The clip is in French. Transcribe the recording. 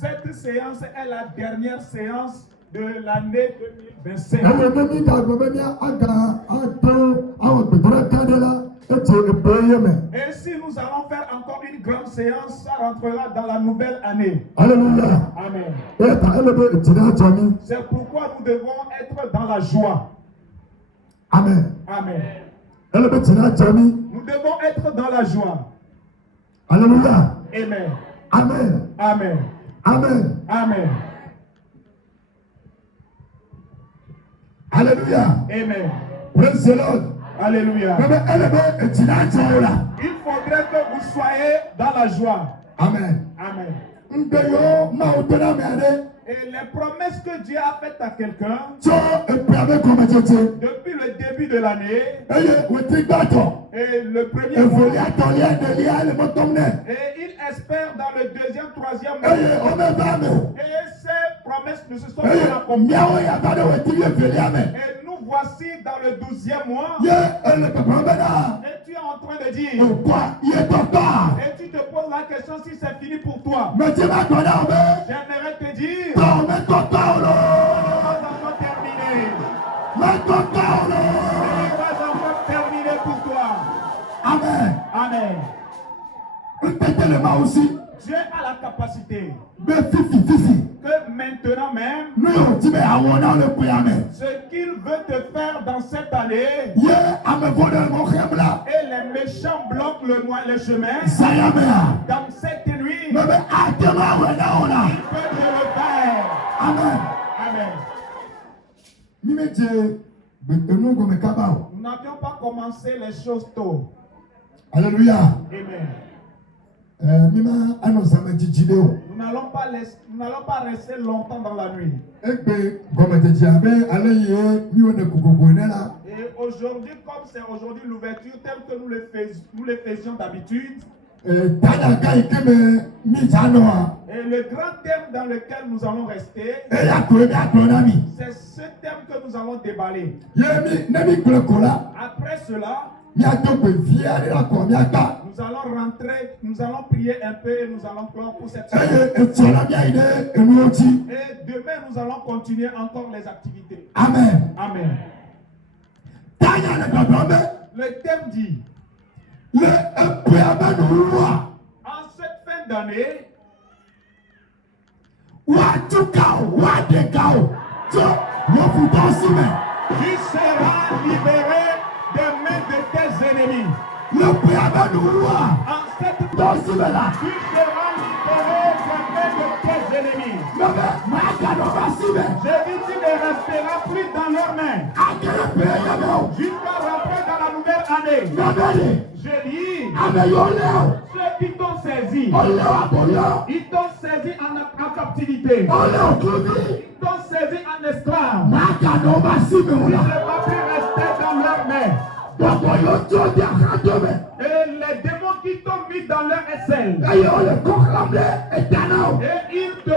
Cette séance est la dernière séance de l'année 2025. Et si nous allons faire encore une grande séance, ça rentrera dans la nouvelle année. Alléluia. Amen. C'est pourquoi nous devons être dans la joie. Amen. Amen. Nous devons être dans la joie. Alléluia. Amen. Amen. Amen. Amen. Amen. Alléluia. Amen. Praise the Lord. Alléluia. Il faudrait que vous soyez dans la joie. Amen. Amen. Et les promesses que Dieu a faites à quelqu'un depuis le début de l'année et le premier mois, et il espère dans le deuxième, troisième mois, et ces promesses ne se sont pas accomplies. Et nous voici dans le 12e mois, et tu es en train de dire, et tu te poses la question si c'est fini pour toi. J'aimerais te dire, ce n'est pas encore terminé. Ce n'est pas encore terminé pour toi. Amen. Amen. Dieu a la capacité que maintenant même, ce qu'il veut te faire dans cette année, et les méchants bloquent le chemin, dans cette nuit, il peut te le faire. Amen. Amen. Nous n'avions pas commencé les choses tôt. Alléluia. Amen. Nous n'allons pas rester longtemps dans la nuit. Et aujourd'hui, comme c'est aujourd'hui l'ouverture telle que nous le faisions d'habitude, et le grand thème dans lequel nous allons rester, c'est ce thème que nous allons déballer. Après cela, nous allons rentrer, nous allons prier un peu et nous allons clore pour cette semaine. Et demain, nous allons continuer encore les activités. Amen. Amen. Le thème dit, en cette fin d'année, tu seras libéré des mains de tes ennemis. En cette fin d'année, tu seras libéré des mains de tes ennemis. J'ai dit, tu ne resteras plus dans leurs mains jusqu'à rentrer dans la nouvelle année. J'ai dit, ceux qui t'ont saisi, ils t'ont saisi en captivité, ils t'ont saisi en esclave, ils ne vont plus rester dans leurs mains. Et les démons qui t'ont mis dans leur aisselle, et ils te